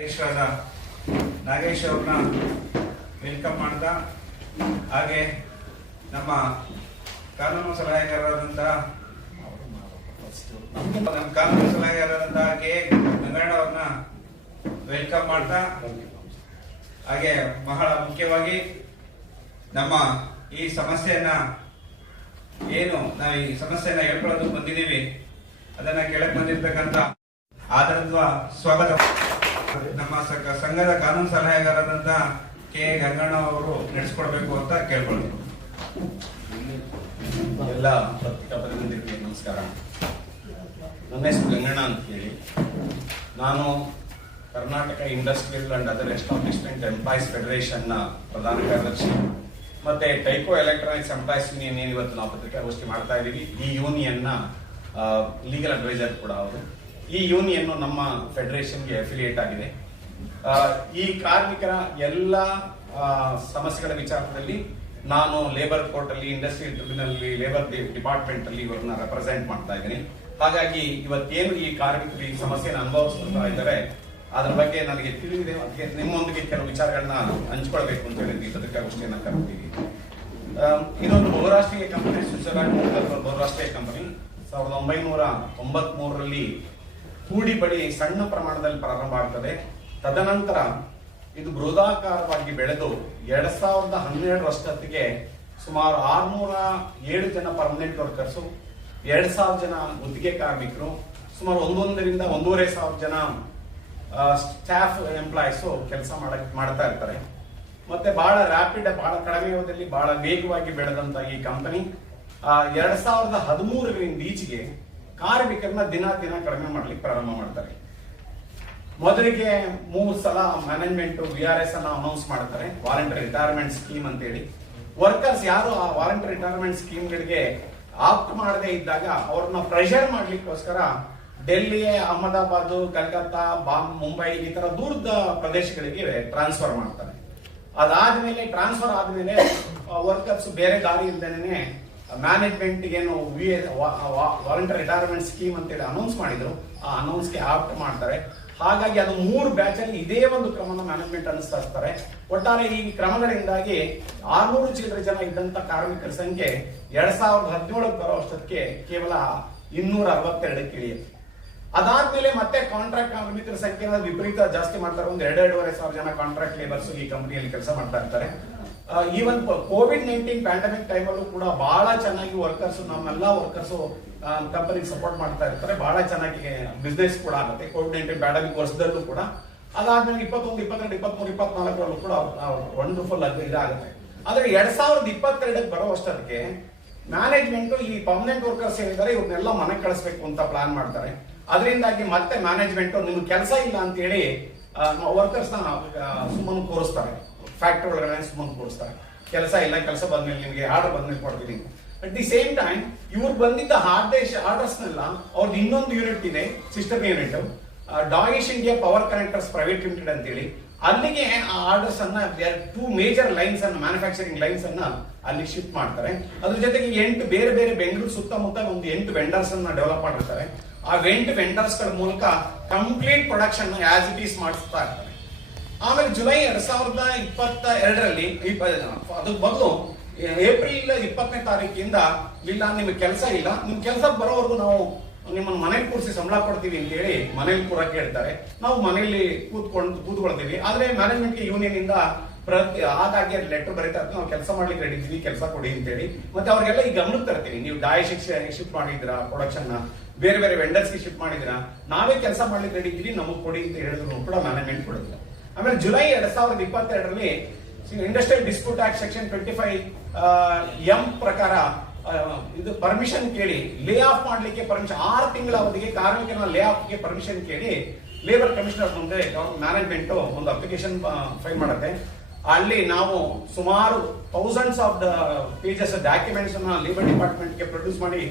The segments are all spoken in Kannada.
ಅಧ್ಯಕ್ಷರಾದ ನಾಗೇಶ್ ಅವ್ರನ್ನ ವೆಲ್ಕಮ್ ಮಾಡ್ತಾ, ಹಾಗೆ ನಮ್ಮ ಕಾನೂನು ಸಲಹೆಗಾರರಾದಂತಹ ನಮ್ಮ ಕಾನೂನು ಸಲಹೆಗಾರರಾದಂತಹ ಕೆ. ಅವ್ರನ್ನ ವೆಲ್ಕಮ್ ಮಾಡ್ತಾ, ಹಾಗೆ ಬಹಳ ಮುಖ್ಯವಾಗಿ ನಮ್ಮ ಈ ಸಮಸ್ಯೆಯನ್ನ ಏನು ನಾವು ಈ ಸಮಸ್ಯೆಯನ್ನ ಹೇಳ್ಕೊಳ್ಳೋದು ಬಂದಿದ್ದೀವಿ. ಅದನ್ನ ಕೇಳಕ್ ಬಂದಿರ್ತಕ್ಕಂಥ ಆಧಾರದ ಸ್ವಾಗತ. ನಮ್ಮ ಸಂಘದ ಕಾನೂನು ಸಲಹೆಗಾರರಾದಂತ ಕೆ. ಗಂಗಣ್ಣ ಅವರು ನಡೆಸ್ಕೊಡ್ಬೇಕು ಅಂತ ಕೇಳ್ಕೊಳ್ತೀವಿ ಎಲ್ಲ ಪತ್ರಿಕಾ ಪ್ರತಿನಿಧಿಗಳಿಗೆ ನಮಸ್ಕಾರ. ನನ್ನ ಹೆಸರು ಗಂಗಣ್ಣ ಅಂತ ಹೇಳಿ ನಾನು Karnataka industrial and other establishment employees ಫೆಡರೇಷನ್ನ ಪ್ರಧಾನ ಕಾರ್ಯದರ್ಶಿ. ಮತ್ತೆ ಟೈಕೋ ಎಲೆಕ್ಟ್ರಾನಿಕ್ಸ್ ಎಂಪ್ಲಾಯೀಸ್ ಯೂನಿಯನ್ ಏನು ಇವತ್ತು ನಾವು ಪತ್ರಿಕಾಗೋಷ್ಠಿ ಮಾಡ್ತಾ ಇದ್ದೀವಿ. ಈ ಯೂನಿಯನ್ನ ಲೀಗಲ್ ಅಡ್ವೈಸರ್ ಕೂಡ ಅವರು. ಈ ಯೂನಿಯನ್ ನಮ್ಮ ಫೆಡರೇಷನ್ಗೆ ಅಫಿಲಿಯೇಟ್ ಆಗಿದೆ. ಈ ಕಾರ್ಮಿಕರ ಎಲ್ಲ ಸಮಸ್ಯೆಗಳ ವಿಚಾರದಲ್ಲಿ ನಾನು ಲೇಬರ್ ಕೋರ್ಟ್ ಅಲ್ಲಿ ಇಂಡಸ್ಟ್ರಿಯಲ್ ಟ್ರಿಬ್ಯುನಲ್ ಲೇಬರ್ ಡಿಪಾರ್ಟ್ಮೆಂಟ್ ಅಲ್ಲಿ ಇವರನ್ನ ರೆಪ್ರೆಸೆಂಟ್ ಮಾಡ್ತಾ ಇದ್ದೀನಿ. ಹಾಗಾಗಿ ಇವತ್ತೇನು ಈ ಕಾರ್ಮಿಕರು ಈ ಸಮಸ್ಯೆನ ಅನುಭವಿಸ್ತಾ ಇದ್ದಾರೆ, ಅದ್ರ ಬಗ್ಗೆ ನನಗೆ ತಿಳಿದಿದೆ. ಅದಕ್ಕೆ ನಿಮ್ಮೊಂದಿಗೆ ಕೆಲವು ವಿಚಾರಗಳನ್ನ ಹಂಚ್ಕೊಳ್ಬೇಕು ಅಂತ ಹೇಳಿ ಈ ಪತ್ರಿಕಾಗೋಷ್ಠಿಯನ್ನ ಕರೆದಿದ್ದೀವಿ ಇನ್ನೊಂದು ಬಹುರಾಷ್ಟ್ರೀಯ ಕಂಪನಿ ಸ್ವಿಟ್ಜರ್ಲ್ಯಾಂಡ್ ಬಹುರಾಷ್ಟ್ರೀಯ ಕಂಪನಿ ಸಾವಿರದ ಒಂಬೈನೂರ ತೊಂಬತ್ ಮೂರರಲ್ಲಿ ಹೂಡಿ ಬಳಿ ಸಣ್ಣ ಪ್ರಮಾಣದಲ್ಲಿ ಪ್ರಾರಂಭ ಆಗ್ತದೆ. ತದನಂತರ ಇದು ಬೃಹದಾಕಾರವಾಗಿ ಬೆಳೆದು ಎರಡ್ ಸಾವಿರದ ಹನ್ನೆರಡರಷ್ಟೊತ್ತಿಗೆ ಸುಮಾರು ಆರ್ನೂರ ಏಳು ಜನ ಪರ್ಮನೆಂಟ್ ವರ್ಕರ್ಸು ಎರಡ್ ಸಾವಿರ ಜನ ಗುತ್ತಿಗೆ ಕಾರ್ಮಿಕರು, ಸುಮಾರು ಒಂದೊಂದರಿಂದ ಒಂದೂವರೆ ಸಾವಿರ ಜನ ಸ್ಟಾಫ್ ಎಂಪ್ಲಾಯೀಸ್ ಕೆಲಸ ಮಾಡಕ್ ಮಾಡ್ತಾ ಇರ್ತಾರೆ. ಮತ್ತೆ ಬಹಳ ರ್ಯಾಪಿಡ್ ಬಹಳ ಕಡಿಮೆ ಅವಧಿಯಲ್ಲಿ ಬಹಳ ವೇಗವಾಗಿ ಬೆಳೆದಂತ ಈ ಕಂಪನಿ ಎರಡ್ ಸಾವಿರದ ಹದಿಮೂರರಿಂದ ಈಚೆಗೆ ಕಾರ್ಮಿಕರನ್ನ ದಿನ ದಿನ ಕಡಿಮೆ ಮಾಡ್ಲಿಕ್ಕೆ ಪ್ರಾರಂಭ ಮಾಡ್ತಾರೆ. ಮೊದಲಿಗೆ ಮೂರು ಸಲ ಮ್ಯಾನೇಜ್ಮೆಂಟ್ ವಿ ಆರ್ ಎಸ್ ಅನ್ನ ಅನೌನ್ಸ್ ಮಾಡ್ತಾರೆ. ವಾರಂಟರಿ ರಿಟೈರ್ಮೆಂಟ್ ಸ್ಕೀಮ್ ಅಂತ ಹೇಳಿ ವರ್ಕರ್ಸ್ ಯಾರು ಆ ವಾರಂಟರಿ ರಿಟೈರ್ಮೆಂಟ್ ಸ್ಕೀಮ್ಗಳಿಗೆ ಆಪ್ಟ್ ಮಾಡದೇ ಇದ್ದಾಗ ಅವ್ರನ್ನ ಪ್ರೆಷರ್ ಮಾಡ್ಲಿಕ್ಕೋಸ್ಕರ ಡೆಲ್ಲಿ ಅಹಮದಾಬಾದ್, ಕಲ್ಕತ್ತಾ ಬಾಂಬ್ ಮುಂಬೈ ಈ ತರ ದೂರದ ಪ್ರದೇಶಗಳಿಗೆ ಟ್ರಾನ್ಸ್ಫರ್ ಮಾಡ್ತಾರೆ. ಅದಾದ್ಮೇಲೆ ಟ್ರಾನ್ಸ್ಫರ್ ಆದ್ಮೇಲೆ ವರ್ಕರ್ಸ್ ಬೇರೆ ದಾರಿ ಇಲ್ದೇನೆ ಮ್ಯಾನೇಜ್ಮೆಂಟ್ ಏನು ವಿ ವಾಲಂಟಿಯರ್ ರಿಟೈರ್ಮೆಂಟ್ ಸ್ಕೀಮ್ ಅಂತೇಳಿ ಅನೌನ್ಸ್ ಮಾಡಿದ್ರು. ಆ ಅನೌನ್ಸ್ಗೆ ಆಪ್ಟ್ ಮಾಡ್ತಾರೆ. ಹಾಗಾಗಿ ಅದು ಮೂರು ಬ್ಯಾಚ್ ಅಲ್ಲಿ ಇದೇ ಒಂದು ಕ್ರಮನ ಮ್ಯಾನೇಜ್ಮೆಂಟ್ ಅನುಸರಿಸ್ತಾರೆ. ಒಟ್ಟಾರೆ ಈ ಕ್ರಮಗಳಿಂದಾಗಿ ಆರ್ನೂರು ಚಿಲ್ಲರೆ ಜನ ಇದ್ದಂತ ಕಾರ್ಮಿಕರ ಸಂಖ್ಯೆ ಎರಡ್ ಸಾವಿರದ ಹದಿನೇಳಕ್ಕೆ ಬರೋ ಅಷ್ಟೊತ್ತಿಗೆ ಕೇವಲ ಇನ್ನೂರ ಅರವತ್ತೆರಡಕ್ಕೆ ಇಳಿಯುತ್ತೆ ಅದಾದ್ಮೇಲೆ ಮತ್ತೆ ಕಾಂಟ್ರಾಕ್ಟ್ ಕಾರ್ಮಿಕರ ಸಂಖ್ಯೆನ ವಿಪರೀತ ಜಾಸ್ತಿ ಮಾಡ್ತಾರೆ. ಒಂದು ಎರಡೆರಡೂವರೆ ಸಾವಿರ ಜನ ಕಾಂಟ್ರಾಕ್ಟ್ ಲೇಬರ್ಸ್ ಈ ಕಂಪನಿಯಲ್ಲಿ ಕೆಲಸ ಮಾಡ್ತಾ ಇರ್ತಾರೆ. ಈವನ್ ಕೋವಿಡ್ ನೈನ್ಟೀನ್ ಪ್ಯಾಂಡಮಿಕ್ ಟೈಮಲ್ಲೂ ಕೂಡ ಬಹಳ ಚೆನ್ನಾಗಿ ವರ್ಕರ್ಸ್ ನಮ್ಮೆಲ್ಲ ವರ್ಕರ್ಸ್ ಕಂಪನಿಗೆ ಸಪೋರ್ಟ್ ಮಾಡ್ತಾ ಇರ್ತಾರೆ. ಬಹಳ ಚೆನ್ನಾಗಿ ಬಿಸ್ನೆಸ್ ಕೂಡ ಆಗುತ್ತೆ. ಕೋವಿಡ್ ನೈನ್ಟೀನ್ ಪ್ಯಾಂಡಮಿಕ್ ವರ್ಷದಲ್ಲೂ ಕೂಡ. ಅದಾದ್ಮೇಲೆ ಇಪ್ಪತ್ತೊಂದು, ಇಪ್ಪತ್ತೆರಡು, ಇಪ್ಪತ್ಮೂರು, ಇಪ್ಪತ್ನಾಲ್ಕರಲ್ಲೂ ಕೂಡ ವಂಡರ್ಫುಲ್ ಆಗಿ ಇದಾಗುತ್ತೆ. ಆದ್ರೆ ಎರಡ್ ಸಾವಿರದ ಇಪ್ಪತ್ತೆರಡಕ್ಕೆ ಬರೋ ಅಷ್ಟೊತ್ತಿಗೆ ಮ್ಯಾನೇಜ್ಮೆಂಟ್ ಈ ಪರ್ಮನೆಂಟ್ ವರ್ಕರ್ಸ್ ಏನಿದ್ದಾರೆ ಇವ್ರನ್ನೆಲ್ಲ ಮನೆಗೆ ಕಳಿಸ್ಬೇಕು ಅಂತ ಪ್ಲಾನ್ ಮಾಡ್ತಾರೆ. ಅದರಿಂದಾಗಿ ಮತ್ತೆ ಮ್ಯಾನೇಜ್ಮೆಂಟ್ ನಿಮ್ಗೆ ಕೆಲಸ ಇಲ್ಲ ಅಂತ ಹೇಳಿ ವರ್ಕರ್ಸ್ನ ಸುಮ್ಮನೆ ಕೂರಿಸ್ತಾರೆ. ಫ್ಯಾಕ್ಟ್ರಿ ಒಳಗಡೆ ಸುಮ್ಮನೆ ಕೊಡಿಸ್ತಾರೆ ಕೆಲಸ ಇಲ್ಲ, ಕೆಲಸ ಬಂದ್ಮೇಲೆ ನಿಮಗೆ ಆರ್ಡರ್ ಬಂದ್ಮೇಲೆ ಕೊಡ್ತೀನಿ. ಅಟ್ ದಿ ಸೇಮ್ ಟೈಮ್ ಇವ್ರು ಬಂದಿದ್ದ ಆದೇಶ ಆರ್ಡರ್ಸ್ ನೆಲ್ಲ ಅವ್ರದ್ದು ಇನ್ನೊಂದು ಯೂನಿಟ್ ಇದೆ system unit Deutsch India power connectors private limited ಅಂತೇಳಿ. ಅಲ್ಲಿಗೆ ಆ ಆರ್ಡರ್ಸ್ ಅನ್ನ ಟೂ ಮೇಜರ್ ಲೈನ್ಸ್ ಅನ್ನ ಮ್ಯಾನುಫ್ಯಾಕ್ಚರಿಂಗ್ ಲೈನ್ಸ್ ಅನ್ನ ಅಲ್ಲಿ ಶಿಫ್ಟ್ ಮಾಡ್ತಾರೆ. ಅದ್ರ ಜೊತೆಗೆ ಎಂಟು ಬೇರೆ ಬೇರೆ ಬೆಂಗಳೂರು ಸುತ್ತಮುತ್ತ ಒಂದು ಎಂಟು ವೆಂಡರ್ಸ್ ಅನ್ನ ಡೆವಲಪ್ ಮಾಡಿರ್ತಾರೆ. ಆ ಎಂಟು ವೆಂಡರ್ಸ್ಗಳ ಮೂಲಕ complete production as it is ಮಾಡಿಸ್ತಾ ಇರ್ತಾರೆ. ಆಮೇಲೆ ಜುಲೈ ಎರಡ್ ಸಾವಿರದ ಇಪ್ಪತ್ತ ಎರಡರಲ್ಲಿ ಅದ್ರ ಮೊದಲು ಏಪ್ರಿಲ್ ಇಪ್ಪತ್ತನೇ ತಾರೀಕಿಂದ, ಇಲ್ಲ, ನಿಮ್ಗೆ ಕೆಲಸ ಇಲ್ಲ, ನಿಮ್ ಕೆಲಸ ಬರೋವರೆಗೂ ನಾವು ನಿಮ್ಮನ್ನ ಮನೇಲಿ ಕೂರಿಸಿ ಸಂಬಳ ಕೊಡ್ತೀವಿ ಅಂತ ಹೇಳಿ ಮನೇಲಿ ಕೂರಕ್ಕೆ ಹೇಳ್ತಾರೆ ನಾವು ಮನೆಯಲ್ಲಿ ಕೂತ್ಕೊಂಡು, ಕೂತ್ಕೊಳ್ತೀವಿ. ಆದ್ರೆ ಮ್ಯಾನೇಜ್ಮೆಂಟ್ಗೆ ಯೂನಿಯನ್ ಇಂದ ಪ್ರತಿ, ಆದಾಗೆ ಲೆಟರ್ ಬರೀತಾ ನಾವು ಕೆಲಸ ಮಾಡ್ಲಿಕ್ಕೆ ರೆಡಿ ಇದ್ದೀವಿ, ಕೆಲಸ ಕೊಡಿ ಅಂತ ಹೇಳಿ ಮತ್ತೆ ಅವ್ರಿಗೆಲ್ಲ ಈ ಗಮನಕ್ಕೆ ತರ್ತೀವಿ. ನೀವು ಡಾಯ ಶಿಕ್ಷೆ ಶಿಫ್ಟ್ ಮಾಡಿದ್ರಾ ಪ್ರೊಡಕ್ಷನ್ನ? ಬೇರೆ ಬೇರೆ ವೆಂಡರ್ಸ್ಗೆ ಶಿಫ್ಟ್ ಮಾಡಿದ್ರಾ ನಾವೇ ಕೆಲಸ ಮಾಡ್ಲಿಕ್ಕೆ ರೆಡಿ ಇದ್ದೀವಿ, ನಮಗೆ ಕೊಡಿ ಅಂತ ಹೇಳಿದ್ರು ಕೂಡ ಮ್ಯಾನೇಜ್ಮೆಂಟ್ ಕೊಡುದಿಲ್ಲ. ಆಮೇಲೆ ಜುಲೈ ಎರಡ್ ಸಾವಿರದ ಇಪ್ಪತ್ತೆರಡರಲ್ಲಿ industrial dispute act section twenty five M ಪ್ರಕಾರ ಇದು ಪರ್ಮಿಷನ್ ಕೇಳಿ ಲೇ ಆಫ್ ಮಾಡ್ಲಿಕ್ಕೆ ಪರ್ಮಿಷನ್ ಆರು ತಿಂಗಳ ಅವಧಿಗೆ ಕಾರ್ಮಿಕನ ಲೇ ಆಫ್ಗೆ ಪರ್ಮಿಷನ್ ಕೇಳಿ ಲೇಬರ್ ಕಮಿಷನರ್ ಮುಂದೆ ಮ್ಯಾನೇಜ್ಮೆಂಟ್ ಒಂದು ಅಪ್ಲಿಕೇಶನ್ ಫೈಲ್ ಮಾಡುತ್ತೆ. ಅಲ್ಲಿ ನಾವು ಸುಮಾರು thousands of the pages documents ಅನ್ನ ಲೇಬರ್ ಡಿಪಾರ್ಟ್ಮೆಂಟ್ಗೆ ಪ್ರೊಡ್ಯೂಸ್ ಮಾಡಿ,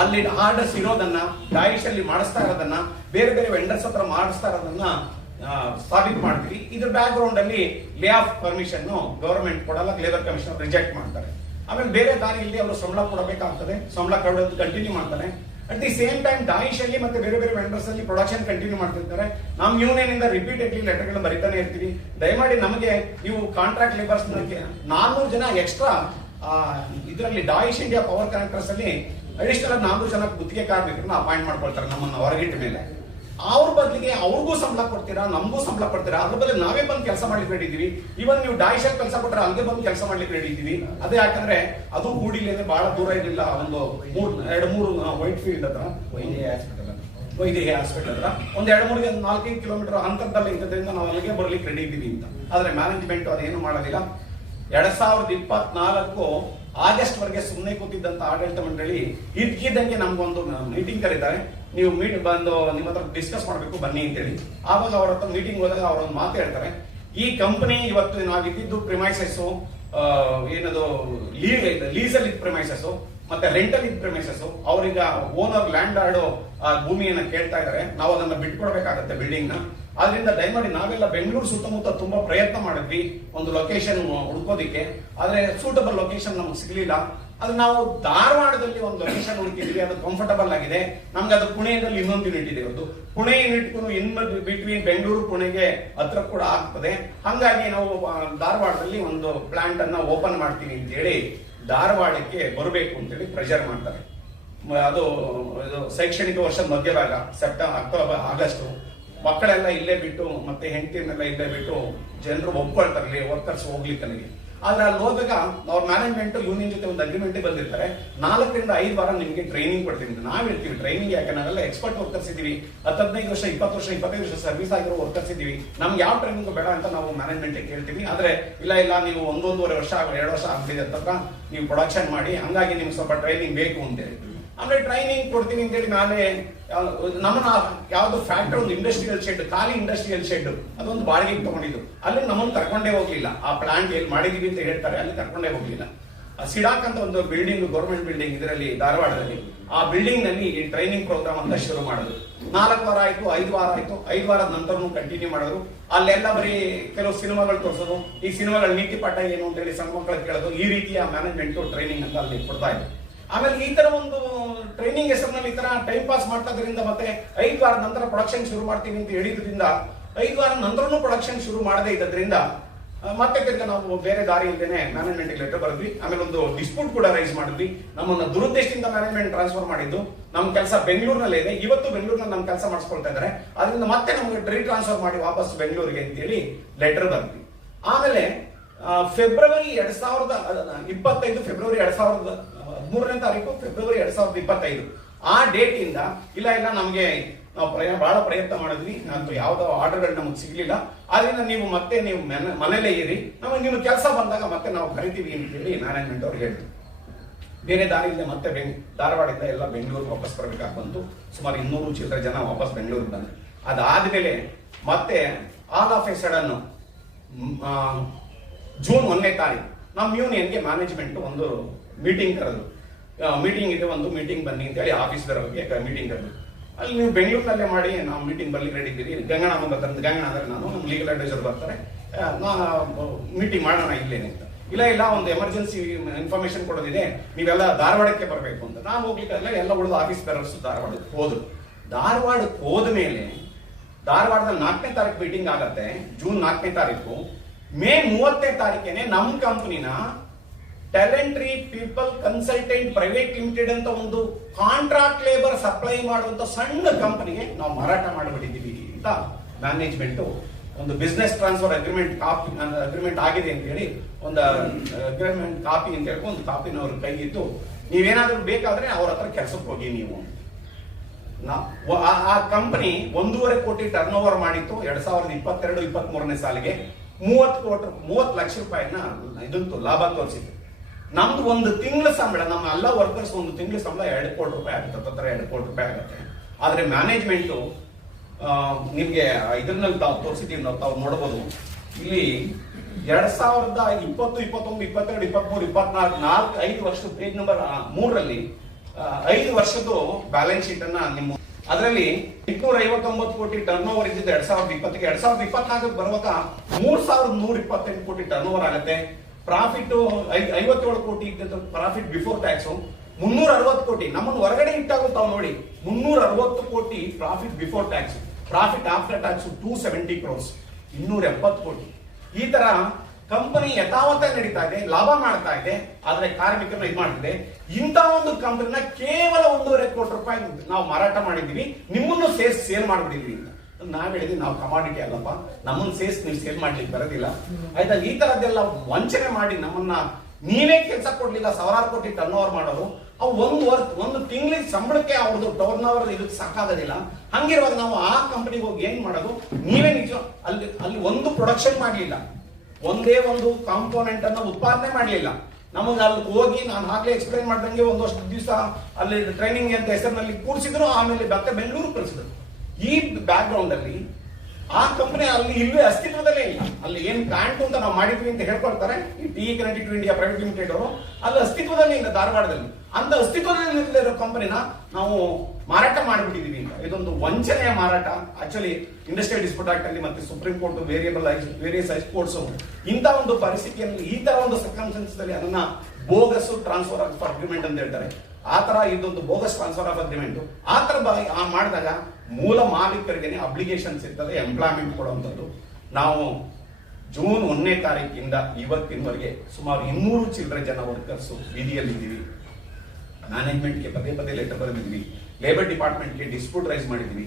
ಅಲ್ಲಿ ಆರ್ಡರ್ಸ್ ಇರೋದನ್ನ ಡೈರೆಕ್ಷನ್ ಅಲ್ಲಿ ಮಾಡಿಸ್ತಾ ಇರೋದನ್ನ, ಬೇರೆ ಬೇರೆ ವೆಂಡರ್ಸ್ ಹತ್ರ ಮಾಡಿಸ್ತಾ ಇರೋದನ್ನ ಸಾಬೀತು ಮಾಡ್ತೀವಿ. ಇದ್ರ ಬ್ಯಾಕ್ ಅಲ್ಲಿ ಲೇ ಆಫ್ ಪರ್ಮಿಷನ್ ಗವರ್ಮೆಂಟ್ ಕೊಡಲ್ಲ ಲೇಬರ್ ಕಮಿಷನ್ ರಿಜೆಕ್ಟ್ ಮಾಡ್ತಾರೆ. ಆಮೇಲೆ ಬೇರೆ ದಾರಿಯಲ್ಲಿ ಅವರು ಸಂಬಳ ಕೊಡಬೇಕಾಗ್ತದೆ. ಸಂಬಳ ಕೊಡೋದು ಕಂಟಿನ್ಯೂ ಮಾಡ್ತಾರೆ. At the same time Daesh ಅಲ್ಲಿ ಮತ್ತೆ ಬೇರೆ ಬೇರೆ ವೆಂಡರ್ಸ್ ಅಲ್ಲಿ ಪ್ರೊಡಕ್ಷನ್ ಕಂಟಿನ್ಯೂ ಮಾಡ್ತಿರ್ತಾರೆ. ನಮ್ ಯೂನಿಯನ್ ಇಂದ ರಿಪೀಟೆಡ್ಲಿ ಲೆಟರ್ಗಳನ್ನ ಬರಿತಾನೆ ಇರ್ತೀವಿ. ದಯಮಾಡಿ ನಮಗೆ ನೀವು ಕಾಂಟ್ರಾಕ್ಟ್ ಲೇಬರ್ಸ್ ನಾನ್ನೂರು ಜನ ಎಕ್ಸ್ಟ್ರಾ ಇದರಲ್ಲಿ ಡಾಯಿಶ್ ಇಂಡಿಯಾ ಪವರ್ ಕನೆಕ್ಟರ್ಸ್ ಅಲ್ಲಿ ಅಡಿಷನಲ್ ನಾನ್ನೂರು ಜನ ಗುತ್ತಿಗೆ ಕಾರ್ಮಿಕರನ್ನ ಅಪಾಯಿಂಟ್ ಮಾಡ್ಕೊಳ್ತಾರೆ ನಮ್ಮನ್ನ ಹೊರಗಿಟ್ಟ ಮೇಲೆ. ಅವ್ರ ಬದಲಿಗೆ ಅವ್ರಿಗೂ ಸಂಬಳ ಕೊಡ್ತೀರಾ ನಮಗೂ ಸಂಬಳ ಕೊಡ್ತೀರಾ? ಅದ್ರ ಬದಲು ನಾವೇ ಬಂದು ಕೆಲಸ ಮಾಡ್ಲಿಕ್ಕೆ ಇದೀವಿ ಇವನ್ ನೀವು ಡಾಯಿಶಲ್ ಕೆಲಸ ಕೊಟ್ಟರೆ ಅಲ್ಲಿಗೆ ಬಂದು ಕೆಲಸ ಮಾಡ್ಲಿಕ್ಕೆ ಇದ್ದೀವಿ. ಅದೇ ಯಾಕಂದ್ರೆ ಅದು ಕೂಡಿಲೇನೆ ಬಹಳ ದೂರ ಇರಲಿಲ್ಲ ಒಂದು ಮೂರ್ ಎರಡು ಮೂರು ವೈಟ್ ಫೀಲ್ಡ್ ಹತ್ರ. ವೈದ್ಯ ಹಾಸ್ಪಿಟಲ್ ವೈದ್ಯ ಹಾಸ್ಪಿಟಲ್ ಹತ್ರ. ಒಂದ್ ಎರಡು ಮೂರು ನಾಲ್ಕೈದು ಕಿಲೋಮೀಟರ್ ಅಂತರದಲ್ಲಿ ಇದ್ದದ್ರಿಂದ ನಾವು ಅಲ್ಲಿಗೆ ಬರ್ಲಿಕ್ಕೆ ರೆಡಿ ಇದ್ದೀವಿ ಅಂತ. ಆದ್ರೆ ಮ್ಯಾನೇಜ್ಮೆಂಟ್ ಅದೇನು ಮಾಡೋದಿಲ್ಲ. ಎರಡ್ ಸಾವಿರದ ಇಪ್ಪತ್ನಾಲ್ಕು ಆಗಸ್ಟ್ ವರೆಗೆ ಸುಮ್ಮನೆ ಕೂತಿದ್ದಂತ ಆಡಳಿತ ಮಂಡಳಿ ಇದ್ಕಿದ್ದಂಗೆ ನಮ್ಗೊಂದು ಮೀಟಿಂಗ್ ಕರೀತಾರೆ. ನೀವು ಮೀಟ್ ಬಂದು ನಿಮ್ಮ ಹತ್ರ ಡಿಸ್ಕಸ್ ಮಾಡಬೇಕು, ಬನ್ನಿ ಅಂತೇಳಿ. ಆವಾಗ ಅವ್ರ ಹತ್ರ ಮೀಟಿಂಗ್ ಹೋದಾಗ ಅವ್ರ ಒಂದು ಮಾತು ಹೇಳ್ತಾರೆ. ಈ ಕಂಪನಿ ಇವತ್ತು ನಾವಿದ್ದಿದ್ದು ಪ್ರಿಮೈಸಸ್ ಏನದು ಲೀಸಲ್ ಲೀಸಲ್ಲಿ ಪ್ರಿಮೈಸಸ್ ಮತ್ತೆ ರೆಂಟಲ್ ಇದ್ ಪ್ರಿಮೈಸಸ್ ಅವ್ರೀಗ ಓನರ್ ಲ್ಯಾಂಡ್ ಆಡೋ ಭೂಮಿಯನ್ನ ಕೇಳ್ತಾ ಇದ್ದಾರೆ. ನಾವು ಅದನ್ನ ಬಿಟ್ಕೊಡ್ಬೇಕಾಗತ್ತೆ ಬಿಲ್ಡಿಂಗ್ನ. ಆದ್ರಿಂದ ದಯಮಾಡಿ ನಾವೆಲ್ಲ ಬೆಂಗಳೂರು ಸುತ್ತಮುತ್ತ ತುಂಬಾ ಪ್ರಯತ್ನ ಮಾಡಿದ್ವಿ ಒಂದು ಲೊಕೇಶನ್ ಹುಡ್ಕೋದಿಕ್ಕೆ. ಆದ್ರೆ ಸೂಟಬಲ್ ಲೊಕೇಶನ್ ನಮ್ಗೆ ಸಿಗ್ಲಿಲ್ಲ. ಅದು ನಾವು ಧಾರವಾಡದಲ್ಲಿ ಒಂದು ಲೊಕೇಶನ್ ಹುಡುಕಿದ್ವಿ. ಅದು ಕಂಫರ್ಟಬಲ್ ಆಗಿದೆ. ನಮ್ಗೆ ಅದು ಪುಣೆಯಲ್ಲಿ ಇನ್ನೊಂದು ಯೂನಿಟ್ ಇದೆ ಇವತ್ತು. ಪುಣೆ ಯೂನಿಟ್ಗೂ ಇನ್ ಬಿಟ್ವೀನ್ ಬೆಂಗಳೂರು ಪುಣೆಗೆ ಹತ್ರ ಕೂಡ ಆಗ್ತದೆ. ಹಂಗಾಗಿ ನಾವು ಆ, ಧಾರವಾಡದಲ್ಲಿ ಒಂದು ಪ್ಲಾಂಟ್ ಅನ್ನ ಓಪನ್ ಮಾಡ್ತೀವಿ ಅಂತ ಹೇಳಿ ಧಾರವಾಡಕ್ಕೆ ಬರಬೇಕು ಅಂತೇಳಿ ಪ್ರೆಷರ್ ಮಾಡ್ತಾರೆ. ಅದು, ಇದು ಶೈಕ್ಷಣಿಕ ವರ್ಷ ಮಧ್ಯಭಾಗ, ಸೆಪ್ಟೆಂಬರ್, ಅಕ್ಟೋಬರ್, ಆಗಸ್ಟ್. ಮಕ್ಕಳೆಲ್ಲ ಇಲ್ಲೇ ಬಿಟ್ಟು, ಮತ್ತೆ ಹೆಂಡತಿಯನ್ನೆಲ್ಲ ಇಲ್ಲೇ ಬಿಟ್ಟು ಜನರು ಒಪ್ಕೊಳ್ತಾರಲ್ಲಿ ವರ್ಕರ್ಸ್ ಹೋಗ್ಲಿಕ್ಕೆ ನನಗೆ. ಆದ್ರೆ ಅಲ್ಲಿ ಹೋದಾಗ ಅವ್ರ ಮ್ಯಾನೇಜ್ಮೆಂಟ್ ಯೂನಿಯನ್ ಜೊತೆ ಒಂದು ಅಗ್ರಿಮೆಂಟ್ ಬಂದಿರ್ತಾರೆ. ನಾಲ್ಕರಿಂದ ಐದು ವಾರ ನಿಮಗೆ ಟ್ರೈನಿಂಗ್ ಕೊಡ್ತೀನಿ. ನಾವು ನಾವ್ ಹೇಳ್ತೀವಿ ಟ್ರೈನಿಂಗ್ ಯಾಕೆ? ನಾವೆಲ್ಲ ಎಕ್ಸ್ಪರ್ಟ್ ವರ್ಕರ್ಸ್ ಹತ್ತು ಹದಿನೈದು ವರ್ಷ, ಇಪ್ಪತ್ತು ವರ್ಷ, ಇಪ್ಪತ್ತೈದು ವರ್ಷ ಸರ್ವಿಸ್ ಆಗಿರೋ ವರ್ಕರ್ಸ್ ಇದೀವಿ ನಮ್ಗೆ ಯಾವ ಟ್ರೈನಿಂಗ್ ಬೇಡ ಅಂತ ನಾವು ಮ್ಯಾನೇಜ್ಮೆಂಟ್ ಕೇಳ್ತೀವಿ. ಆದ್ರೆ, ಇಲ್ಲ ಇಲ್ಲ, ನೀವು ಒಂದೊಂದೂವರೆ ವರ್ಷ ಎರಡು ವರ್ಷ ಆಗ್ತಿದೆ ಅಂತ ನೀವು ಪ್ರೊಡಕ್ಷನ್ ಮಾಡಿ, ಹಂಗಾಗಿ ನಿಮ್ಗೆ ಸ್ವಲ್ಪ ಟ್ರೈನಿಂಗ್ ಬೇಕು ಅಂತ ಆಮೇಲೆ ಟ್ರೈನಿಂಗ್ ಕೊಡ್ತೀನಿ ಅಂತೇಳಿ ನಾನೇ ಯಾವ- ನಮ್ಮನ್ನ ಯಾವ್ದು ಫ್ಯಾಕ್ಟ್ರಿ ಒಂದು ಇಂಡಸ್ಟ್ರಿಯಲ್ ಶೆಡ್ ಖಾಲಿ ಇಂಡಸ್ಟ್ರಿಯಲ್ ಶೆಡ್ ಅದೊಂದು ಬಾಡಿಗೆಗೆ ತಗೊಂಡಿದ್ದು. ಅಲ್ಲಿ ನಮ್ಮನ್ನು ಕರ್ಕೊಂಡೇ ಹೋಗ್ಲಿಲ್ಲ. ಆ ಪ್ಲಾಂಟ್ ಎಲ್ಲಿ ಮಾಡಿದೀವಿ ಅಂತ ಹೇಳ್ತಾರೆ, ಅಲ್ಲಿ ಕರ್ಕೊಂಡೇ ಹೋಗ್ಲಿಲ್ಲ. ಸಿಡಾಕ್ ಅಂತ ಒಂದು ಬಿಲ್ಡಿಂಗ್ ಗೌರ್ಮೆಂಟ್ ಬಿಲ್ಡಿಂಗ್ ಇದರಲ್ಲಿ, ಧಾರವಾಡದಲ್ಲಿ, ಆ ಬಿಲ್ಡಿಂಗ್ನಲ್ಲಿ ಈ ಟ್ರೈನಿಂಗ್ ಪ್ರೋಗ್ರಾಮ್ ಅಂತ ಶುರು ಮಾಡಿದ್ರು. ನಾಲ್ಕು ವಾರ ಆಯ್ತು, ಐದು ವಾರ ಆಯ್ತು, ಐದು ವಾರದ ನಂತರನು ಕಂಟಿನ್ಯೂ ಮಾಡಿದ್ರು. ಅಲ್ಲೆಲ್ಲ ಬರೀ ಕೆಲವು ಸಿನಿಮಾಗಳು ತೋರಿಸೋದು. ಈ ಸಿನಿಮಾಗಳ ನೀತಿ ಪಾಠ ಏನು ಅಂತ ಹೇಳಿ ಸಣ್ಣ ಮಕ್ಕಳಿಗೆ ಕೇಳೋದು. ಈ ರೀತಿಯ ಮ್ಯಾನೇಜ್ಮೆಂಟ್ ಟ್ರೈನಿಂಗ್ ಅಂತ ಅಲ್ಲಿ ಕೊಡ್ತಾ ಇದ್ರು. ಆಮೇಲೆ ಈ ತರ ಒಂದು ಟ್ರೈನಿಂಗ್ ಹೆಸರಿನಲ್ಲಿ ಈ ತರ ಟೈಮ್ ಪಾಸ್ ಮಾಡ್ತಾದ್ರಿಂದ ಮತ್ತೆ ಐದು ವಾರದ ನಂತರ ಪ್ರೊಡಕ್ಷನ್ ಶುರು ಮಾಡ್ತೀನಿ ಅಂತ ಹೇಳಿದ್ರಿಂದ ಐದು ವಾರ ನಂತರನೂ ಪ್ರೊಡಕ್ಷನ್ ಶುರು ಮಾಡದೇ ಇದ್ದದ್ರಿಂದ ಆ, ಮತ್ತೆ ತಿರ್ಗ ನಾವು ಬೇರೆ ದಾರಿ ಇಲ್ದೇನೆ ಮ್ಯಾನೇಜ್ಮೆಂಟ್ ಲೆಟರ್ ಬರೆದ್ವಿ. ಆಮೇಲೆ ಒಂದು ಡಿಸ್ಪ್ಯೂಟ್ ಕೂಡ ರೈಸ್ ಮಾಡಿದ್ವಿ. ನಮ್ಮನ್ನ ದುರುದ್ದೇಶದಿಂದ ಮ್ಯಾನೇಜ್ಮೆಂಟ್ ಟ್ರಾನ್ಸ್ಫರ್ ಮಾಡಿದ್ದು. ನಮ್ಮ ಕೆಲಸ ಬೆಂಗಳೂರಿನಲ್ಲೇ ಇದೆ ಇವತ್ತು ಬೆಂಗಳೂರಿನಲ್ಲಿ ನಮ್ಮ ಕೆಲಸ ಮಾಡಿಸ್ಕೊಳ್ತಾ ಇದ್ದಾರೆ ಅದರಿಂದ ಮತ್ತೆ ನಮಗೆ ಟ್ರೀ ಟ್ರಾನ್ಸ್ಫರ್ ಮಾಡಿ ವಾಪಸ್ ಬೆಂಗಳೂರಿಗೆ ಅಂತೇಳಿ ಲೆಟರ್ ಬಂದ್ವಿ. ಆಮೇಲೆ ಫೆಬ್ರವರಿ ಎರಡ್ ಸಾವಿರದ ಇಪ್ಪತ್ತೈದು ಫೆಬ್ರವರಿ ಎರಡ್ ಸಾವಿರದ ಮೂರನೇ ತಾರೀಕು ಫೆಬ್ರವರಿ ಎರಡ್ ಸಾವಿರದ ಇಪ್ಪತ್ತೈದು. ಆ ಡೇಟ್ ಇಂದ ಇಲ್ಲ ಇಲ್ಲ, ನಮಗೆ ನಾವು ಪ್ರಯ ಬಹಳ ಪ್ರಯತ್ನ ಮಾಡಿದ್ವಿ. ನಾನು ಯಾವ್ದೋ ಆರ್ಡರ್ಗಳು ನಮಗೆ ಸಿಗ್ಲಿಲ್ಲ. ಆದ್ರಿಂದ ನೀವು ಮತ್ತೆ ನೀವು ಮನೆ- ಮನೇಲೇ ಇರಿ. ನಮಗೆ ನೀವು ಕೆಲಸ ಬಂದಾಗ ಮತ್ತೆ ನಾವು ಕರಿತೀವಿ ಅಂತ ಹೇಳಿ ಮ್ಯಾನೇಜ್ಮೆಂಟ್ ಅವ್ರು ಹೇಳಿದ್ರು. ಬೇರೆ ದಾರಿಯಿಂದ ಮತ್ತೆ ಬೆಂಗ್, ಧಾರವಾಡದಿಂದ ಎಲ್ಲ ಬೆಂಗಳೂರಿಗೆ ವಾಪಸ್ ಬರಬೇಕಾಗಿ ಬಂತು. ಸುಮಾರು ಇನ್ನೂರು ಚಿತ್ರ ಜನ ವಾಪಸ್ ಬೆಂಗಳೂರಿಗೆ ಬಂದ್ರು. ಅದಾದ್ಮೇಲೆ ಮತ್ತೆ all of a sudden June ಒಂದನೇ ತಾರೀಕು ನಮ್ಮ ಯೂನಿಯನ್ಗೆ ಮ್ಯಾನೇಜ್ಮೆಂಟ್ ಒಂದು ಮೀಟಿಂಗ್ ಕರೆದು ಮೀಟಿಂಗ್ ಇದೆ, ಒಂದು ಮೀಟಿಂಗ್ ಬನ್ನಿ ಅಂತ ಹೇಳಿ ಆಫೀಸ್ ಬಗ್ಗೆ ಮೀಟಿಂಗ್ ಅಲ್ಲಿ ಅಲ್ಲಿ ನೀವು ಬೆಂಗಳೂರಿನಲ್ಲೇ ಮಾಡಿ, ನಾವು ಮೀಟಿಂಗ್ ಬರ್ಲಿಕ್ಕೆ ರೆಡಿ ಇದ್ದೀರಿ. ಒಂದು ಬರ್ತಾರೆ ಗಂಗಣ ಅಂದ್ರೆ ನಾನು, ನಮ್ಮ ಲೀಗಲ್ ಅಡ್ವೈಸರ್ ಬರ್ತಾರೆ. ಮೀಟಿಂಗ್ ಮಾಡೋಣ ಇಲ್ಲೇನೆ ಅಂತ. ಇಲ್ಲ ಇಲ್ಲ, ಒಂದು ಎಮರ್ಜೆನ್ಸಿ ಇನ್ಫಾರ್ಮೇಶನ್ ಕೊಡೋದಿದೆ. ನೀವೆಲ್ಲ ಧಾರವಾಡಕ್ಕೆ ಬರಬೇಕು ಅಂತ. ನಾವು ಹೋಗ್ಲಿಕ್ಕೆಲ್ಲ ಎಲ್ಲ ಉಳಿದು ಆಫೀಸ್ ಬೇರರ್ಸ್ ಧಾರವಾಡಕ್ಕೆ ಹೋದ್ರು. ಧಾರವಾಡಕ್ಕೆ ಹೋದ ಮೇಲೆ ಧಾರವಾಡದಲ್ಲಿ ನಾಲ್ಕನೇ ತಾರೀಕು ಮೀಟಿಂಗ್ ಆಗತ್ತೆ, ಜೂನ್ ನಾಲ್ಕನೇ ತಾರೀಕು. ಮೇ ಮೂವತ್ತನೇ ತಾರೀಕೇನೆ ನಮ್ಮ ಕಂಪನಿನ Talentry people consultant private limited ಅಂತ ಒಂದು ಕಾಂಟ್ರಾಕ್ಟ್ ಲೇಬರ್ ಸಪ್ಲೈ ಮಾಡುವಂತ ಸಣ್ಣ ಕಂಪನಿಗೆ ನಾವು ಮಾರಾಟ ಮಾಡಿಬಿಟ್ಟಿದ್ದೀವಿ ಅಂತ ಮ್ಯಾನೇಜ್ಮೆಂಟ್ ಒಂದು business transfer agreement copy agreement ಆಗಿದೆ ಅಂತ ಹೇಳಿ ಒಂದು ಅಗ್ರಿಮೆಂಟ್ ಕಾಪಿ ಅಂತ ಹೇಳಿ ಒಂದು ಕಾಪಿನ ಅವ್ರ ಕೈಗಿತ್ತು ನೀವೇನಾದ್ರೂ ಬೇಕಾದ್ರೆ ಅವ್ರ ಹತ್ರ ಕೆಲಸಕ್ಕೆ ಹೋಗಿ ನೀವು ಆ ಕಂಪನಿ ಒಂದೂವರೆ ಕೋಟಿ ಟರ್ನ್ ಓವರ್ ಮಾಡಿತ್ತು, ಎರಡ್ ಸಾವಿರದ ಇಪ್ಪತ್ತೆರಡು ಇಪ್ಪತ್ತ್ ಮೂರನೇ ಸಾಲಿಗೆ ಮೂವತ್ತು ಕೋಟಿ, ಮೂವತ್ತು ಲಕ್ಷ ರೂಪಾಯಿನ ಇದಂತು ಲಾಭ ತೋರಿಸಿತ್ತು. ನಮ್ದು ಒಂದು ತಿಂಗಳ ಸಂಬಳ, ನಮ್ಮ ಎಲ್ಲ ವರ್ಕರ್ಸ್ ಒಂದು ತಿಂಗಳ ಸಂಬಳ ಎರಡು ಕೋಟಿ ರೂಪಾಯಿ ಆಗುತ್ತೆ ತತ್ರ ಎರಡು ಕೋಟಿ ರೂಪಾಯಿ ಆಗುತ್ತೆ. ಆದ್ರೆ ಮ್ಯಾನೇಜ್ಮೆಂಟ್ ನಿಮ್ಗೆ ಇದ್ರಲ್ಲಿ ತಾವು ತೋರಿಸಿದ್ದೀವಿ ನಾವು ತಾವು ನೋಡಬಹುದು ಇಲ್ಲಿ ಎರಡ್ ಸಾವಿರದ ಇಪ್ಪತ್ತು, ಇಪ್ಪತ್ತೊಂದು, ಇಪ್ಪತ್ತೆರಡು, ಇಪ್ಪತ್ಮೂರು, ಇಪ್ಪತ್ನಾಲ್ಕು, ನಾಲ್ಕು, ಐದು ವರ್ಷದ ಪೇಜ್ ನಂಬರ್ ಮೂರರಲ್ಲಿ ಐದು ವರ್ಷದ್ದು ಬ್ಯಾಲೆನ್ಸ್ ಶೀಟ್ ಅನ್ನ ನಿಮ್ಮ ಅದರಲ್ಲಿ ಎಂಟ್ನೂರ ಐವತ್ತೊಂಬತ್ತು ಕೋಟಿ ಟರ್ನ್ ಓವರ್ ಇದ್ದಿದ್ದು ಎರಡ್ ಸಾವಿರದ ಇಪ್ಪತ್ತಿಗೆ ಎರಡ್ ಸಾವಿರದ ಇಪ್ಪತ್ನಾಲ್ಕಕ್ಕೆ ಬರುವಾಗ ಮೂರ್ ಸಾವಿರದ ನೂರ ಇಪ್ಪತ್ತೆಂಟು ಕೋಟಿ ಟರ್ನ್ ಓವರ್ ಆಗುತ್ತೆ. ಪ್ರಾಫಿಟ್ ಐವತ್ತೇಳು ಕೋಟಿ ಇದ್ದಂತ ಪ್ರಾಫಿಟ್ ಬಿಫೋರ್ ಟ್ಯಾಕ್ಸ್. ಮುನ್ನೂರ ಅರವತ್ತು ಕೋಟಿ. ನಮ್ಮನ್ನು ಹೊರಗಡೆ ಇಟ್ಟಾಗ ತಾವು ನೋಡಿ ಮುನ್ನೂರ ಅರವತ್ತು ಕೋಟಿ profit before tax. Profit after tax two seventy crores. ಇನ್ನೂರ ಎಪ್ಪತ್ತು ಕೋಟಿ. ಈ ತರ ಕಂಪನಿ ಯಥಾವತ್ತ ನಡೀತಾ ಇದೆ, ಲಾಭ ಮಾಡ್ತಾ ಇದೆ, ಆದ್ರೆ ಕಾರ್ಮಿಕರನ್ನ ಇದು ಮಾಡ್ತಿದೆ. ಇಂಥ ಒಂದು ಕಂಪನಿನ ಕೇವಲ ಒಂದೂವರೆ ಕೋಟಿ ರೂಪಾಯಿ ನಾವು ಮಾರಾಟ ಮಾಡಿದೀವಿ ನಿಮ್ಮನ್ನು ಸೇರ್ ಸೇಲ್ ಅಂತ. ನಾವ್ ಹೇಳಿದ್ವಿ ನಾವು ಕಮಾಡಿಟಿ ಅಲ್ಲಪ್ಪ. ನಮ್ಮನ್ನ ಸೇರಿಸಿ ನೀವು ಸೇಲ್ ಮಾಡ್ಲಿಕ್ಕೆ ಬರೋದಿಲ್ಲ. ಆಯ್ತಾ, ಈ ತರದ್ದೆಲ್ಲ ವಂಚನೆ ಮಾಡಿ ನಮ್ಮನ್ನ ನೀವೇ ಕೆಲಸ ಕೊಡ್ಲಿಲ್ಲ, ಸಾವಿರಾರು ಕೋಟಿ ಟರ್ನ್ ಓವರ್ ಮಾಡೋರು. ಅವು ಒಂದು ವರ್ತ್ ಒಂದು ತಿಂಗಳಿಗೆ ಸಂಬಳಕ್ಕೆ ಅವ್ರದ್ದು ಟರ್ನ್ ಓವರ್ ಇದಕ್ಕೆ ಸಾಕಾಗೋದಿಲ್ಲ. ಹಂಗಿರುವಾಗ ನಾವು ಆ ಕಂಪನಿಗೆ ಹೋಗಿ ಏನ್ ಮಾಡೋದು? ನೀವೇ ನಿಜ, ಅಲ್ಲಿ ಅಲ್ಲಿ ಒಂದು ಪ್ರೊಡಕ್ಷನ್ ಮಾಡಲಿಲ್ಲ. ಒಂದೇ ಒಂದು ಕಾಂಪೋನೆಂಟ್ ಅನ್ನ ಉತ್ಪಾದನೆ ಮಾಡಲಿಲ್ಲ. ನಮಗೆ ಅಲ್ಲಿ ಹೋಗಿ ನಾನು ಆಗ್ಲೇ ಎಕ್ಸ್ಪ್ಲೈನ್ ಮಾಡ್ದಂಗೆ ಒಂದಷ್ಟು ದಿವಸ ಅಲ್ಲಿ ಟ್ರೈನಿಂಗ್ ಅಂತ ಹೆಸರಿನಲ್ಲಿ ಕೂರಿಸಿದ್ರು, ಆಮೇಲೆ ಮತ್ತೆ ಬೆಂಗಳೂರು ಕಳಿಸಿದ್ರು. ಈ ಬ್ಯಾಕ್ ಅಲ್ಲಿ ಆ ಕಂಪನಿ ಅಲ್ಲಿ ಇಲ್ಲೇ ಅಸ್ತಿತ್ವದಲ್ಲೇ ಇಲ್ಲ. ಅಲ್ಲಿ ಏನ್ ಪ್ಲಾಂಟ್ ಅಂತ ನಾವು ಮಾಡಿದ್ವಿ ಅಂತ ಹೇಳ್ಕೊಳ್ತಾರೆ ಈ T credit to India private limited ಅವರು ಅಲ್ಲಿ ಅಸ್ತಿತ್ವದಲ್ಲೇ ಇಲ್ಲ ಧಾರವಾಡದಲ್ಲಿ. ಅಂತ ಅಸ್ತಿತ್ವದಲ್ಲಿ ಇರೋ ಕಂಪನಿನ ನಾವು ಮಾರಾಟ ಮಾಡಿಬಿಟ್ಟಿದೀವಿ ಅಂತ. ಇದೊಂದು ವಂಚನೆಯ ಮಾರಾಟ. ಆಕ್ಚುಲಿ ಇಂಡಸ್ಟ್ರಿಯಲ್ ಡಿಸ್ಪ್ಯೂಟ್ ಆಕ್ಟ್ ಅಲ್ಲಿ ಮತ್ತೆ supreme court variable various courts ಇಂಥ ಒಂದು ಪರಿಸ್ಥಿತಿಯಲ್ಲಿ, ಈ ತರ ಒಂದು ಅಲ್ಲಿ ಅದನ್ನ ಬೋಗಸ್ ಟ್ರಾನ್ಸ್ಫರ್ ಆಫ್ ಅಗ್ರಿಮೆಂಟ್ ಅಂತ ಹೇಳ್ತಾರೆ. ಆ ತರ ಇದೊಂದು ಬೋಗಸ್ ಟ್ರಾನ್ಸ್ಫರ್ ಆಫ್ ಅಗ್ರಿಮೆಂಟ್ ಆ ತರ ಬ- ಆ ಮಾಡಿದಾಗ ಮೂಲ ಮಾಲೀಕರಿಗೆ ಅಪ್ಲಿಕೇಶನ್ಸ್ ಇರ್ತದೆ ಎಂಪ್ಲಾಯ್ಮೆಂಟ್ ಕೊಡುವಂಥದ್ದು. ನಾವು ಜೂನ್ ಒಂದನೇ ತಾರೀಕಿಂದ ಇವತ್ತಿನವರೆಗೆ ಸುಮಾರು ಇನ್ನೂರು ಚಿಲ್ಲರೆ ಜನ ವರ್ಕರ್ಸ್ ಬೀದಿಯಲ್ಲಿದ್ದೀವಿ ಮ್ಯಾನೇಜ್ಮೆಂಟ್ಗೆ ಪದೇ ಪದೇ ಲೆಟರ್ ಬರೆದಿದ್ವಿ ಲೇಬರ್ ಡಿಪಾರ್ಟ್ಮೆಂಟ್ಗೆ ಡಿಸ್ಪ್ಯೂಟ್ ರೈಸ್ ಮಾಡಿದ್ವಿ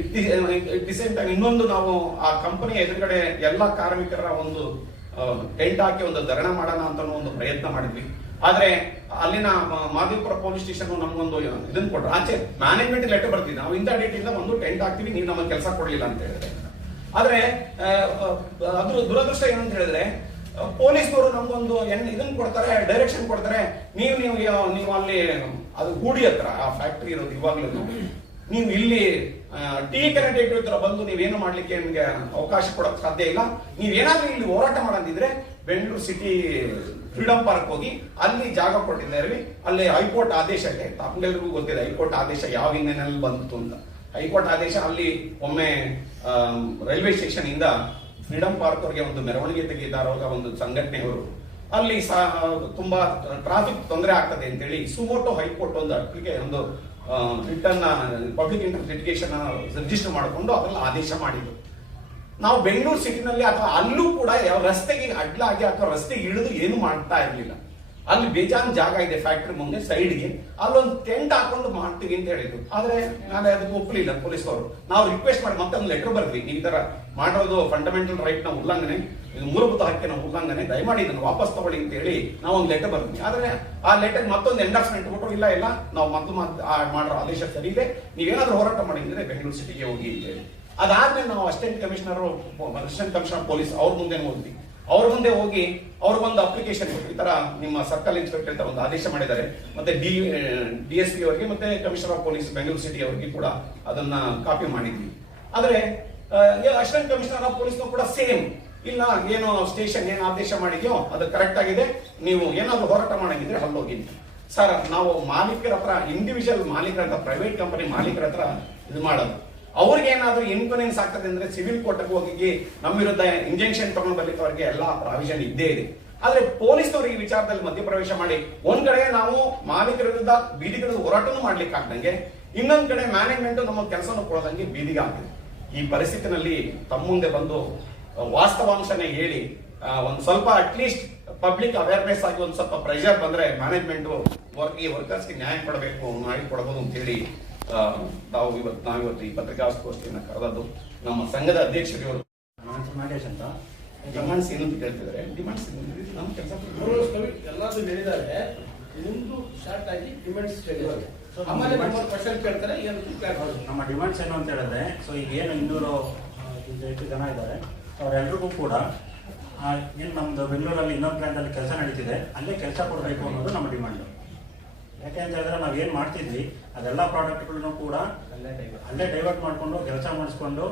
ಇಟ್ ದಿ ಇನ್ನೊಂದು ನಾವು ಆ ಕಂಪನಿ ಎದುರುಗಡೆ ಎಲ್ಲ ಕಾರ್ಮಿಕರ ಒಂದು ಟೆಂಟ್ ಹಾಕಿ ಒಂದು ಧರಣ ಮಾಡೋಣ ಅಂತ ಒಂದು ಪ್ರಯತ್ನ ಮಾಡಿದ್ವಿ. ಆದ್ರೆ ಅಲ್ಲಿನ ಮಾದೇಪುರ ಪೊಲೀಸ್ ಸ್ಟೇಷನ್ ನಮ್ಗೊಂದು ಇದನ್ನ ಕೊಟ್ರು. ಆಚೆ ಮ್ಯಾನೇಜ್ಮೆಂಟ್ ಲೆಟರ್ ಬರ್ತೀವಿ ನಾವು ಇಂಥ ಡೇಟ್ ಇಂದ ಒಂದು ಟೆಂಟ್ ಹಾಕ್ತೀವಿ, ನೀವು ನಮಗೆ ಕೆಲಸ ಕೊಡಲಿಲ್ಲ ಅಂತ ಹೇಳಿದ್ರೆ. ಆದ್ರೆ ಅದ್ರ ದುರದೃಷ್ಟ ಏನಂತ ಹೇಳಿದ್ರೆ ಪೊಲೀಸ್ನವರು ನಮ್ಗೊಂದು ಎನ್ ಇದನ್ನ ಕೊಡ್ತಾರೆ ಡೈರೆಕ್ಷನ್ ಕೊಡ್ತಾರೆ. ನೀವು ನೀವು ನೀವು ಅಲ್ಲಿ, ಅದು ಗೂಡಿ ಹತ್ರ, ಆ ಫ್ಯಾಕ್ಟರಿ ಇರೋದು ಇವಾಗ್ಲೂ. ನೀವು ಇಲ್ಲಿ ಟಿ ಕನೆಕ್ಟೆಡ್ ಹತ್ರ ಬಂದು ನೀವೇನು ಮಾಡ್ಲಿಕ್ಕೆ ನಿಮ್ಗೆ ಅವಕಾಶ ಕೊಡಕ್ ಸಾಧ್ಯ ಇಲ್ಲ. ನೀವೇನಾದ್ರೂ ಇಲ್ಲಿ ಹೋರಾಟ ಮಾಡೋದಿದ್ರೆ ಬೆಂಗಳೂರು ಸಿಟಿ ಫ್ರೀಡಂ ಪಾರ್ಕ್ ಹೋಗಿ ಅಲ್ಲಿ ಜಾಗ ಕೊಟ್ಟಿದ್ದಾರೆ. ಅಲ್ಲಿ ಹೈಕೋರ್ಟ್ ಆದೇಶ ಇದೆ. ತಮ್ಗೆಲ್ರಿಗೂ ಗೊತ್ತಿದೆ ಹೈಕೋರ್ಟ್ ಆದೇಶ ಯಾವ ಹಿನ್ನೆಲೆಯಲ್ಲಿ ಬಂತು ಅಂತ. ಹೈಕೋರ್ಟ್ ಆದೇಶ ಅಲ್ಲಿ ಒಮ್ಮೆ ರೈಲ್ವೆ ಸ್ಟೇಷನ್ ಇಂದ ಫ್ರೀಡಂ ಪಾರ್ಕ್ ಅವರಿಗೆ ಒಂದು ಮೆರವಣಿಗೆ ತೆಗೆದಾರವಾಗ ಒಂದು ಸಂಘಟನೆಯವರು. ಅಲ್ಲಿ ತುಂಬಾ ಟ್ರಾಫಿಕ್ ತೊಂದರೆ ಆಗ್ತದೆ ಅಂತೇಳಿ ಸುಮೋಟೋ ಹೈಕೋರ್ಟ್ ಒಂದು ಅಪ್ಲಿಕೆ ಒಂದು return, public interest litigation register ಮಾಡಿಕೊಂಡು ಅದರಲ್ಲಿ ಆದೇಶ ಮಾಡಿದ್ರು. ನಾವು ಬೆಂಗಳೂರು ಸಿಟಿನಲ್ಲಿ ಅಥವಾ ಅಲ್ಲೂ ಕೂಡ ಯಾವ ರಸ್ತೆಗೆ ಅಡ್ಲಾಗಿ ಅಥವಾ ರಸ್ತೆಗೆ ಇಳಿದು ಏನು ಮಾಡ್ತಾ ಇರಲಿಲ್ಲ. ಅಲ್ಲಿ ಬೇಜಾನ್ ಜಾಗ ಇದೆ ಫ್ಯಾಕ್ಟ್ರಿ ಮುಂದೆ, ಸೈಡ್ಗೆ. ಅಲ್ಲೊಂದು ಟೆಂಟ್ ಹಾಕೊಂಡು ಮಾಡ್ತೀವಿ ಅಂತ ಹೇಳಿದ್ರು. ಆದ್ರೆ ನಾನು ಅದಕ್ಕೆ ಒಪ್ಪಲಿಲ್ಲ ಪೊಲೀಸ್ ಅವರು ನಾವು ರಿಕ್ವೆಸ್ಟ್ ಮಾಡಿ ಮತ್ತೆ ಒಂದು ಲೆಟರ್ ಬರ್ದ್ವಿ. ಈ ತರ ಮಾಡೋದು ಫಂಡಮೆಂಟಲ್ ರೈಟ್ನ ಉಲ್ಲಂಘನೆ, ಇದು ಮೂಲಭೂತ ಹಕ್ಕಿನ ಉಲ್ಲಂಘನೆ. ದಯಮಾಡಿ ಇದನ್ನು ವಾಪಸ್ ತಗೊಳ್ಳಿ ಅಂತ ಹೇಳಿ ನಾವು ಒಂದು ಲೆಟರ್ ಬರ್ತೀವಿ ಆದ್ರೆ ಆ ಲೆಟರ್ ಮತ್ತೊಂದು ಎಂಡಾರ್ಸ್ಮೆಂಟ್ ಕೊಟ್ಟು ಇಲ್ಲ ಇಲ್ಲ. ನಾವು ಆ ಮಾಡೋ ಆದೇಶ ಸರಿ ಇದೆ. ನೀವೇನಾದ್ರೂ ಹೋರಾಟ ಮಾಡಿದ್ರೆ ಬೆಂಗಳೂರು ಸಿಟಿಗೆ ಹೋಗಿ ಅಂತ ಹೇಳಿ. ಅದಾದ್ಮೇಲೆ ನಾವು assistant commissioner assistant commissioner police ಅವ್ರ ಮುಂದೆ ಹೋದ್ವಿ. ಅವ್ರ ಮುಂದೆ ಹೋಗಿ ಅವ್ರಿಗೊಂದು ಅಪ್ಲಿಕೇಶನ್ ಈ ತರ ನಿಮ್ಮ ಸರ್ಕಲ್ ಇನ್ಸ್ಪೆಕ್ಟರ್ ಅಂತ ಒಂದು ಆದೇಶ ಮಾಡಿದ್ದಾರೆ. ಮತ್ತೆ ಡಿ ಡಿ ಎಸ್ ಪಿ ಅವರಿಗೆ ಮತ್ತೆ commissioner of police Bengaluru city ಅವರಿಗೆ ಕೂಡ ಅದನ್ನ ಕಾಪಿ ಮಾಡಿದ್ವಿ. ಆದ್ರೆ ಅಸಿಸ್ಟೆಂಟ್ ಕಮಿಷನರ್ ಆಫ್ ಪೊಲೀಸ್ ಕೂಡ ಸೇಮ್ ಇಲ್ಲ, ಏನು ಸ್ಟೇಷನ್ ಏನು ಆದೇಶ ಮಾಡಿದ್ಯೋ, ಅದು ಕರೆಕ್ಟ್ ಆಗಿದೆ. ನೀವು ಏನಾದ್ರು ಹೋರಾಟ ಮಾಡಂಗಿದ್ರೆ ಅಲ್ಲೋಗಿ ಸರ್, ನಾವು ಮಾಲೀಕರ ಹತ್ರ ಇಂಡಿವಿಜುವಲ್ ಮಾಲೀಕರ ಪ್ರೈವೇಟ್ ಕಂಪನಿ ಮಾಲೀಕರ ಹತ್ರ ಇದು ಮಾಡೋದು. ಅವ್ರಿಗೆ ಏನಾದರೂ ಇನ್ಕೂರೆನ್ಸ್ ಆಗ್ತದೆ ಅಂದ್ರೆ ಸಿವಿಲ್ ಕೋರ್ಟ್ಗೆ ಹೋಗಿ ನಮ್ಮ ವಿರುದ್ಧ ಇಂಜೆಕ್ಷನ್ ತಗೊಂಡು ಬರ್ಲಿಕ್ಕೆ ಎಲ್ಲ ಪ್ರಾವಿಷನ್ ಇದ್ದೇ ಇದೆ. ಆದ್ರೆ ಪೊಲೀಸ್ನವರು ಈ ವಿಚಾರದಲ್ಲಿ ಮಧ್ಯಪ್ರವೇಶ ಮಾಡಿ, ಒಂದ್ ಕಡೆ ನಾವು ಮಾಲೀಕರ ವಿರುದ್ಧ ಬೀದಿಗಳ ಹೋರಾಟನೂ ಮಾಡ್ಲಿಕ್ಕೆ ಆಗ್ದಂಗೆ, ಇನ್ನೊಂದ್ ಕಡೆ ಮ್ಯಾನೇಜ್ಮೆಂಟ್ ನಮ್ಮ ಕೆಲಸನೂ ಕೊಡೋದಂಗೆ ಬೀದಿಗೆ ಆಗ್ತದೆ ಈ ಪರಿಸ್ಥಿತಿನಲ್ಲಿ ತಮ್ಮ ಮುಂದೆ ಬಂದು ವಾಸ್ತವಾಂಶನೆ ಹೇಳಿ ಒಂದು ಸ್ವಲ್ಪ ಅಟ್ಲೀಸ್ಟ್ ಪಬ್ಲಿಕ್ ಅವೇರ್ನೆಸ್ ಆಗಿ ಒಂದ್ ಸ್ವಲ್ಪ ಪ್ರೆಷರ್ ಬಂದ್ರೆ ಮ್ಯಾನೇಜ್ಮೆಂಟ್ ಈ ವರ್ಕರ್ಸ್ಗೆ ನ್ಯಾಯ ಕೊಡಬೇಕು ಮಾಡಿ ಕೊಡಬಹುದು ಅಂತ ಹೇಳಿ ಆ, ನಾವು ಇವತ್ತು ನಾವು ಇವತ್ತು ಈ ಪತ್ರಿಕಾಗೋಷ್ಠಿಯನ್ನು ಕರೆದದ್ದು ನಮ್ಮ ಸಂಘದ ಅಧ್ಯಕ್ಷರು ಇವರು. ನಾಗೇಶ್ ಅಂತ. ಡಿಮಾಂಡ್ಸ್ ಏನು ಅಂತ ಕೇಳ್ತಿದ್ದಾರೆ ಡಿಮಾಂಡ್ಸ್ ನಮ್ಮ ಕೆಲಸ ಎಲ್ಲಾದ್ರೂ ಹೇಳಿದ್ದಾರೆ ನಿಮ್ದು ಶಾರ್ಟ್ ಆಗಿ ಡಿಮಾಂಡ್ಸ್ ಕೇಳ್ತಾರೆ ನಮ್ಮ ಡಿಮಾಂಡ್ಸ್ ಏನು ಅಂತ ಹೇಳಿದ್ರೆ ಸೊ ಈಗ ಏನು ಇನ್ನೂರು ಹೆಚ್ಚು ಎಷ್ಟು ಜನ ಇದ್ದಾರೆ. ಅವರೆಲ್ಲರಿಗೂ ಕೂಡ ಏನು ನಮ್ಮದು ಬೆಂಗಳೂರಲ್ಲಿ ಇನ್ನೊಂದು ಪ್ಲಾಂಟಲ್ಲಿ ಕೆಲಸ ನಡೀತಿದೆ ಅಲ್ಲೇ ಕೆಲಸ ಕೊಡಬೇಕು ಅನ್ನೋದು ನಮ್ಮ ಡಿಮಾಂಡು ಯಾಕೆ ಅಂತ ಹೇಳಿದ್ರೆ ನಾವು ಏನು ಮಾಡ್ತಿದ್ವಿ ಅದೆಲ್ಲ ಪ್ರಾಡಕ್ಟ್ಗಳನ್ನು ಕೂಡ ಅಲ್ಲೇ ಡೈವರ್ಟ್ ಮಾಡಿಕೊಂಡು ಕೆಲಸ ಮಾಡಿಸ್ಕೊಂಡು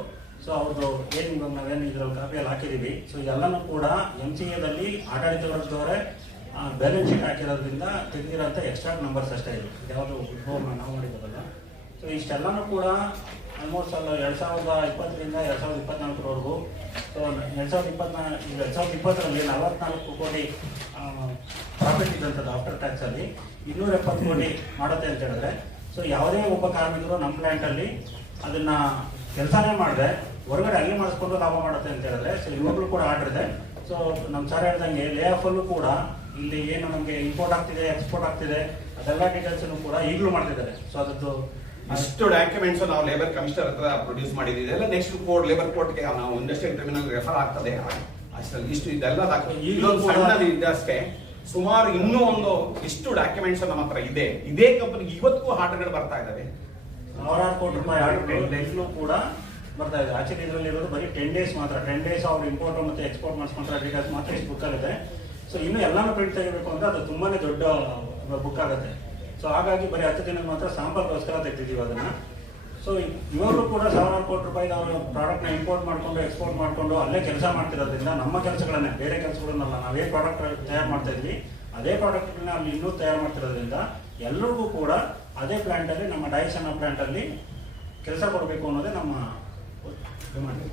ಸೊ ಅವ್ರದ್ದು ಏನು ನಾವೇನು ಇದ್ರಲ್ಲಿ ಕಾಪಿಯಲ್ಲಿ ಹಾಕಿದ್ದೀವಿ ಸೊ ಎಲ್ಲನೂ ಕೂಡ ಎಂ ಸಿ ಎದಲ್ಲಿ ಆಡಳಿತ ವರ್ಗದವರೇ ಬ್ಯಾಲೆನ್ಸ್ ಶೀಟ್ ಹಾಕಿರೋದ್ರಿಂದ ತೆಗೆದಿರೋಂಥ ಎಕ್ಸ್ಟ್ರಾ ನಂಬರ್ಸ್ ಅಷ್ಟೇ ಇದೆ. ಯಾವುದು ಫೋನ್ ನಾವು ಮಾಡಿರೋದಲ್ಲ ಸೊ ಇಷ್ಟೆಲ್ಲನೂ ಕೂಡ ಆಲ್ಮೋಸ್ಟ್ ಅಲ್ಲ ಎರಡು ಸಾವಿರದ ಇಪ್ಪತ್ತರಿಂದ ಎರಡು ಸಾವಿರದ ಇಪ್ಪತ್ನಾಲ್ಕರವರೆಗೂ ಸೊ ಸೊ ಎರಡು ಸಾವಿರದ ಇಪ್ಪತ್ನಾ ಎರಡು ಸಾವಿರದ ಇಪ್ಪತ್ತರಲ್ಲಿ ನಲವತ್ನಾಲ್ಕು ಕೋಟಿ ಪ್ರಾಫಿಟ್ ಇದ್ದಂಥದ್ದು ಆಫ್ಟರ್ ಟ್ಯಾಕ್ಸಲ್ಲಿ ಇನ್ನೂರ ಎಪ್ಪತ್ತು ಕೋಟಿ ಮಾಡುತ್ತೆ ಅಂತ ಹೇಳಿದ್ರೆ ಸೊ ಯಾವುದೇ ಒಬ್ಬ ಕಾರ್ಮಿಕರು ನಮ್ಮ ಪ್ಲ್ಯಾಂಟಲ್ಲಿ ಅದನ್ನ ಕೆಲಸನೇ ಮಾಡಿದೆ ಹೊರಗಡೆ ಅಲ್ಲಿ ಮಾಡಿಸ್ಕೊಂಡು ಲಾಭ ಮಾಡುತ್ತೆ ಅಂತ ಹೇಳಿದ್ರೆ ಸೊ ಇವಾಗಲೂ ಕೂಡ ಆರ್ಡರ್ ಇದೆ. ಸೊ ನಮ್ಮ ಸರ್ ಹೇಳ್ದಂಗೆ ಲೇ ಆಫಲ್ಲೂ ಕೂಡ ಇಲ್ಲಿ ಏನು ನಮಗೆ ಇಂಪೋರ್ಟ್ ಆಗ್ತಿದೆ ಎಕ್ಸ್ಪೋರ್ಟ್ ಆಗ್ತಿದೆ ಅದೆಲ್ಲ ಡೀಟೇಲ್ಸನ್ನು ಕೂಡ ಈಗಲೂ ಮಾಡ್ತಿದ್ದಾರೆ. ಸೊ ಅದದ್ದು ಅಷ್ಟು ಡಾಕ್ಯುಮೆಂಟ್ಸ್ ನಾವು ಲೇಬರ್ ಕಮಿಷನರ್ ಹತ್ರ ಪ್ರೊಡ್ಯೂಸ್ ಮಾಡಿದ್ದೀವಿ. ಎಲ್ಲ ನೆಕ್ಸ್ಟ್ ಕೋರ್ಟ್ ಲೇಬರ್ ಕೋರ್ಟ್ಗೆ ನಾವು ಒಂದಷ್ಟು ಟ್ರಿಬ್ಯುನಲ್ ರೆಫರ್ ಆಗ್ತದೆ. ಅಷ್ಟರಲ್ಲಿ ಇಷ್ಟು ಇದೆಲ್ಲ ದಾಖಲೆ ಈಗ ಸಣ್ಣದು ಸುಮಾರು ಇನ್ನೂ ಒಂದು ಎಷ್ಟು ಡಾಕ್ಯುಮೆಂಟ್ಸ್ ನಮ್ಮ ಹತ್ರ ಇದೆ. ಇದೇ ಕಂಪನಿ ಇವತ್ತಿಗೂ ಆರ್ಡರ್ಗಳು ಬರ್ತಾ ಇದ್ದಾವೆ ಸಾವಿರಾರು ಕೋಟಿ ರೂಪಾಯಿ ಆರ್ಡರ್ಗಳು ಕೂಡ ಬರ್ತಾ ಇದೆ. ಆಚೆ ಇದರಲ್ಲಿ ಇರೋದು ಬರೀ ಟೆನ್ ಡೇಸ್ ಮಾತ್ರ. ಟೆನ್ ಡೇಸ್ ಅವ್ರು ಇಂಪೋರ್ಟ್ ಮತ್ತೆ ಎಕ್ಸ್ಪೋರ್ಟ್ ಮಾಡಿಸ್ಕೊಂಡ್ರೆ ಡೀಟೇಲ್ಸ್ ಮಾತ್ರ ಇಷ್ಟು ಬುಕ್ಕಲ್ಲಿದೆ ಸೊ ಇನ್ನು ಎಲ್ಲಾನು ಪ್ರಿಂಟ್ ತೆಗಿಬೇಕು ಅಂದ್ರೆ ಅದು ತುಂಬಾನೇ ದೊಡ್ಡ ಬುಕ್ ಆಗುತ್ತೆ. ಸೊ ಹಾಗಾಗಿ ಬರೀ ಹತ್ತು ದಿನದ ಮಾತ್ರ ಸಾಂಬಾರ್ಗೋಸ್ಕರ ತೆಗ್ದಿದ್ದೀವಿ ಅದನ್ನ. ಸೊ ಇವಾಗಲೂ ಕೂಡ ಸಾವಿರಾರು ಕೋಟಿ ರೂಪಾಯಿ ಅವರು ಪ್ರಾಡಕ್ಟ್ನ ಇಂಪೋರ್ಟ್ ಮಾಡ್ಕೊಂಡು ಎಕ್ಸ್ಪೋರ್ಟ್ ಮಾಡಿಕೊಂಡು ಅಲ್ಲೇ ಕೆಲಸ ಮಾಡ್ತಿರೋದ್ರಿಂದ ನಮ್ಮ ಕೆಲಸಗಳನ್ನೇ, ಬೇರೆ ಕೆಲಸಗಳನ್ನಲ್ಲ, ನಾವೇ ಪ್ರಾಡಕ್ಟ್ ತಯಾರು ಮಾಡ್ತಾ ಇದ್ವಿ. ಅದೇ ಪ್ರಾಡಕ್ಟ್ಗಳನ್ನ ಅಲ್ಲಿ ಇನ್ನೂ ತಯಾರು ಮಾಡ್ತಿರೋದ್ರಿಂದ ಎಲ್ಲರಿಗೂ ಕೂಡ ಅದೇ ಪ್ಲ್ಯಾಂಟಲ್ಲಿ ನಮ್ಮ ಡೈಸನ್ನ ಪ್ಲ್ಯಾಂಟಲ್ಲಿ ಕೆಲಸ ಕೊಡಬೇಕು ಅನ್ನೋದೇ ನಮ್ಮ ಡಿಮಾಂಡ್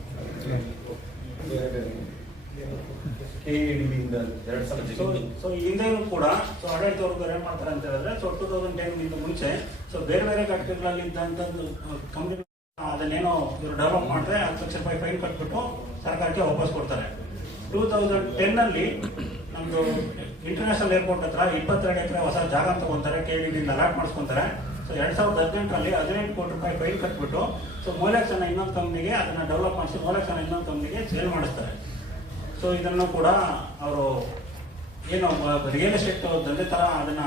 ಕೆಎಡಿಬಿಯಿಂದ ಎರಡು ಸಲ ಸೊ ಸೊ ಹಿಂದೆನೂ ಕೂಡ ಸೊ ಆಡಳಿತ ವರ್ಗದವ್ರು ಏನ್ ಮಾಡ್ತಾರೆ ಅಂತ ಹೇಳಿದ್ರೆ ಸೊ ಟೂ ತೌಸಂಡ್ ಟೆನ್ ಇಂದ ಮುಂಚೆ ಸೊ ಬೇರೆ ಬೇರೆ ಘಟಕಗಳಲ್ಲಿ ಇದ್ದಂಥದ್ದು ಕಂಪ್ನಿ ಅದನ್ನೇನೋ ಇವರು ಡೆವಲಪ್ ಮಾಡಿದ್ರೆ ಹತ್ತು ಲಕ್ಷ ರೂಪಾಯಿ ಫೈನ್ ಕಟ್ಬಿಟ್ಟು ಸರ್ಕಾರಕ್ಕೆ ವಾಪಸ್ ಕೊಡ್ತಾರೆ. ಟೂ ತೌಸಂಡ್ ಟೆನ್ ಅಲ್ಲಿ ನಮ್ದು ಇಂಟರ್ನ್ಯಾಷನಲ್ ಏರ್ಪೋರ್ಟ್ ಹತ್ರ ಇಪ್ಪತ್ತೆರಡು ಎಕರೆ ಹೊಸ ಜಾಗ ತಗೊಂತಾರೆ ಕೆ ಡಿ ಅಲಾಟ್ ಮಾಡಿಸ್ಕೊಂತಾರೆ. ಸೊ ಎರಡ್ ಸಾವಿರದ ಹದಿನೆಂಟರಲ್ಲಿ ಹದಿನೆಂಟು ಕೋಟಿ ರೂಪಾಯಿ ಫೈನ್ ಕಟ್ಬಿಟ್ಟು ಸೊ ಮೂಲಕ್ಷಣ ಇನ್ನೊಂದು ಕಂಪ್ನಿಗೆ ಅದನ್ನ ಡೆವಲಪ್ ಮಾಡಿಸಿ ಮೂಲಕ್ಷಣ ಇನ್ನೊಂದು ಕಂಪ್ನಿಗೆ ಸೇಲ್ ಮಾಡಿಸ್ತಾರೆ. ಸೊ ಇದನ್ನು ಕೂಡ ಅವರು ಏನು ರಿಯಲ್ ಎಸ್ಟೇಟ್ ದಂಧೆ ತರ ಅದನ್ನ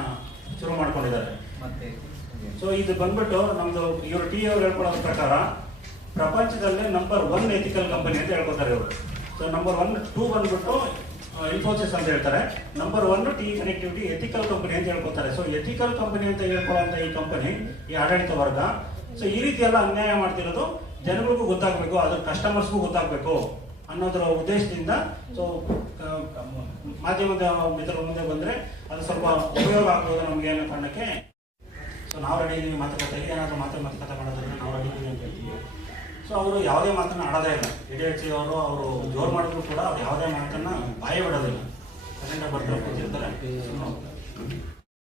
ಶುರು ಮಾಡ್ಕೊಂಡಿದ್ದಾರೆ. ಸೊ ಇದು ಬಂದ್ಬಿಟ್ಟು ನಮ್ದು ಇವರು ಟಿ ಅವ್ರು ಹೇಳ್ಕೊಳ್ಳೋದ್ರ ಪ್ರಕಾರ ಪ್ರಪಂಚದಲ್ಲೇ ನಂಬರ್ ಒನ್ ಎಥಿಕಲ್ ಕಂಪನಿ ಅಂತ ಹೇಳ್ಕೊತಾರೆ ಇವರು. ಸೊ ನಂಬರ್ ಒನ್ ಟೂ ಬಂದ್ಬಿಟ್ಟು ಇನ್ಫೋಸಿಸ್ ಅಂತ ಹೇಳ್ತಾರೆ. Number one T connectivity ethical company ಅಂತ ಹೇಳ್ಕೊತಾರೆ ಸೊ ಎಥಿಕಲ್ ಕಂಪನಿ ಅಂತ ಹೇಳ್ಕೊಳ್ಳೋಂಥ ಈ ಕಂಪನಿ ಈ ಆಡಳಿತ ವರ್ಗ ಸೊ ಈ ರೀತಿ ಎಲ್ಲ ಅನ್ಯಾಯ ಮಾಡ್ತಿರೋದು ಜನಗಳಿಗೂ ಗೊತ್ತಾಗಬೇಕು ಅದ್ರ ಕಸ್ಟಮರ್ಸ್ಗೂ ಗೊತ್ತಾಗಬೇಕು. ಅನ್ನೋದರ ಉದ್ದೇಶದಿಂದ ಸೊ ಮಾಧ್ಯಮದ ಮಿತ್ರರ ಮುಂದೆ ಬಂದ್ರೆ ಅದು ಸ್ವಲ್ಪ ಉಪಯೋಗ ಆಗ್ಬೋದು ನಮಗೆ ಅನ್ನೋ ಕಾರಣಕ್ಕೆ. ಸೊ ನಾವು ರೆಡಿ ಇದೀವಿ ಮಾತುಕತೆ, ಏನಾದರೂ ಮಾತ್ರ ಮಾತುಕತೆ ಮಾಡೋದ್ರೆ ನಾವು ರೆಡಿ ಇದೀವಿ ಅಂತ ಹೇಳ್ತೀವಿ. ಸೊ ಅವರು ಯಾವುದೇ ಮಾತನ್ನ ಆಡೋದೇ ಇಲ್ಲ. ಇಡಿಯಟ್ಸಿ ಅವರು ಅವರು ಜೋರು ಮಾಡಿದ್ರು ಕೂಡ ಅವ್ರು ಯಾವುದೇ ಮಾತನ್ನ ಬಾಯಿ ಬಿಡೋದಿಲ್ಲ. ಕರೆಂಟ್ ಬರ್ತಾರೆ ಕೂತಿರ್ತಾರೆ.